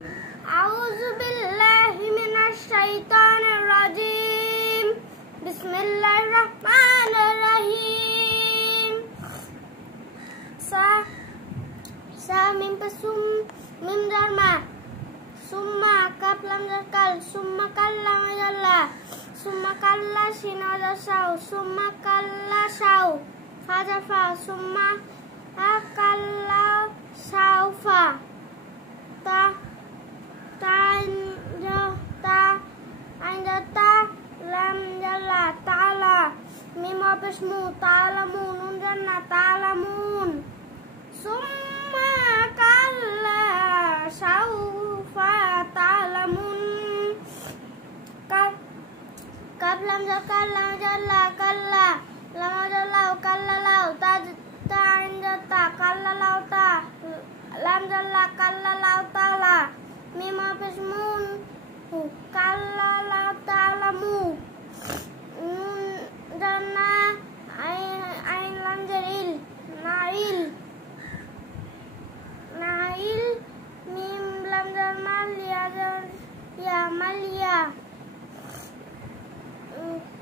أعوذ بالله من الشيطان الرجيم بسم الله الرحمن الرحيم sa mim pesum mim dharma summa kap lam kal summa kallam jalla summa kalla sina sau summa kalla sau fa summa akalla saufa ta lam jalla ta'ala mim pesmu ta'lamun nun janna ta'lamun summa kalla saufa ta'lamun kaf lam kalla jalla kalla lam jalla kalla lau ta ta kalla lau ta lam jalla kalla lau ta'ala mim pesmun kalla lau ta'lamu nun janna ain lam jaril nail mim lam malia ya malia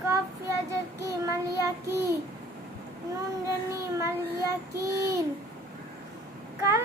kaf ya jaki maliaki nun jani maliakin kal